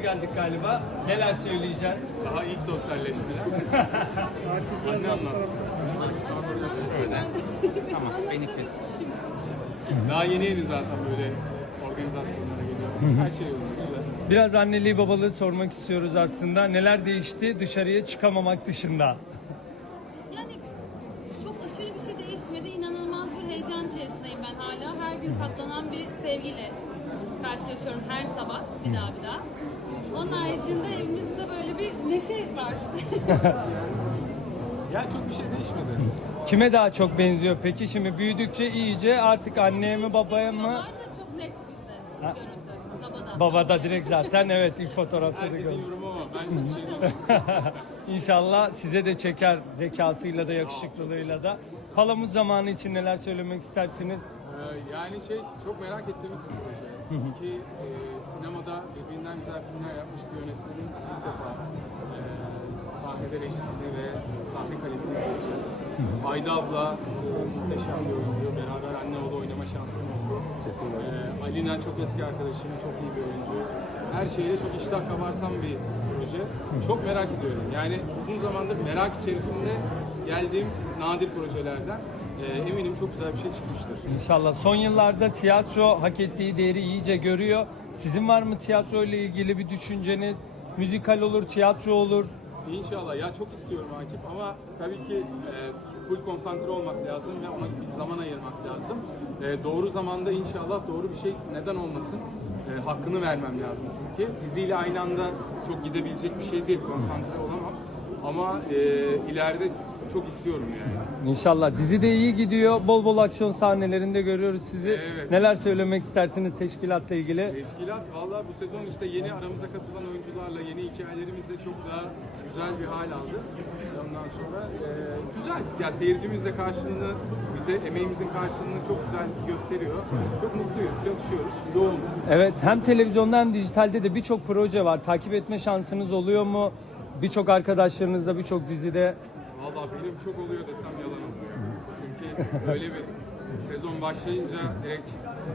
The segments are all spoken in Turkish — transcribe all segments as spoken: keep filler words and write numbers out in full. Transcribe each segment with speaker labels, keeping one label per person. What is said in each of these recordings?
Speaker 1: geldik galiba. Neler söyleyeceğiz?
Speaker 2: Daha ilk sosyalleşmeler. Anne anlatsın.
Speaker 3: Öyle. Tamam, beni kes.
Speaker 2: Daha yeni yeni zaten böyle organizasyonlara geliyoruz. Her şey oluyor, güzel.
Speaker 1: Biraz anneliği babalığı sormak istiyoruz aslında. Neler değişti dışarıya çıkamamak dışında?
Speaker 4: Yani çok aşırı bir şey değişmedi. İnanılmaz bir heyecan içerisindeyim ben hala. Her gün katlanan bir sevgiyle karşılaşıyorum her sabah. Bir daha bir daha. Onun haricinde evimizde böyle bir neşe var.
Speaker 2: Ya çok bir şey değişmedi.
Speaker 1: Kime daha çok benziyor peki? Şimdi büyüdükçe iyice artık anneye mi babaya mı?
Speaker 4: Diyorlar da çok net bizde
Speaker 1: Ha.
Speaker 4: görüntü. Babada.
Speaker 1: Babada direkt zaten evet ilk fotoğrafta da
Speaker 2: Herkesin
Speaker 1: gördüm.
Speaker 2: yorumu ama ben çok şey değilim.
Speaker 1: İnşallah size de çeker zekasıyla da yakışıklılığıyla da. Palamut zamanı için neler söylemek istersiniz?
Speaker 2: Ee, yani şey çok merak ettiğimiz bir proje. Çünkü e, sinemada birbirinden güzel filmler yapmış bir yönetmenin ilk defa e, sahnede rejisini ve sahne kalemini göreceğiz. Ayda abla e, muhteşem bir oyuncu. Beraber anne oğlu oynama şansım oldu. Ee, Alina çok eski arkadaşım, çok iyi bir oyuncu. Her şeyle çok iştah kabartan bir proje. Çok merak ediyorum. Yani uzun zamandır merak içerisinde geldiğim nadir projelerden. Ee, eminim çok güzel bir şey çıkmıştır.
Speaker 1: İnşallah. Son yıllarda tiyatro hak ettiği değeri iyice görüyor. Sizin var mı tiyatro ile ilgili bir düşünceniz? Müzikal olur, tiyatro olur.
Speaker 2: İnşallah. Ya çok istiyorum Akif ama tabii ki e, full konsantre olmak lazım ve ona bir zaman ayırmak lazım. E, doğru zamanda inşallah doğru bir şey neden olmasın e, hakkını vermem lazım çünkü. Diziyle aynı anda çok gidebilecek bir şey değil. Konsantre olamam. Ama e, ileride çok istiyorum yani.
Speaker 1: İnşallah. Dizi de iyi gidiyor. Bol bol aksiyon sahnelerinde görüyoruz sizi.
Speaker 2: Evet.
Speaker 1: Neler söylemek istersiniz teşkilatla ilgili?
Speaker 2: Teşkilat valla bu sezon işte yeni aramıza katılan oyuncularla yeni hikayelerimizle çok daha güzel bir hal aldı. Ondan sonra e, güzel. Ya seyircimiz de karşılığını, bize emeğimizin karşılığını çok güzel gösteriyor. Çok mutluyuz, çalışıyoruz. Yoğun.
Speaker 1: Evet, hem televizyonda hem dijitalde de birçok proje var. Takip etme şansınız oluyor mu? Birçok arkadaşlarınızla birçok dizide.
Speaker 2: Valla benim çok oluyor desem yalan olur. Çünkü öyle bir sezon başlayınca direkt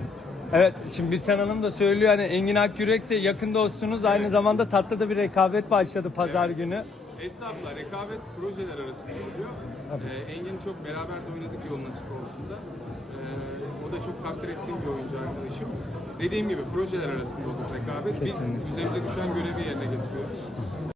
Speaker 1: Evet, şimdi Birsen Hanım da söylüyor hani Engin Akyürek de yakın dostunuz. Aynı zamanda tatlı da bir rekabet başladı pazar
Speaker 2: Evet.
Speaker 1: günü.
Speaker 2: estağfurullah rekabet projeler arasında oluyor. Ee, Engin çok beraber de oynadık Yolun Açık Olsun'da. Ee, o da çok takdir ettiğim bir oyuncu arkadaşım. Dediğim gibi projeler arasında olur rekabet. Biz üzerimize düşen görevi yerine getiriyoruz.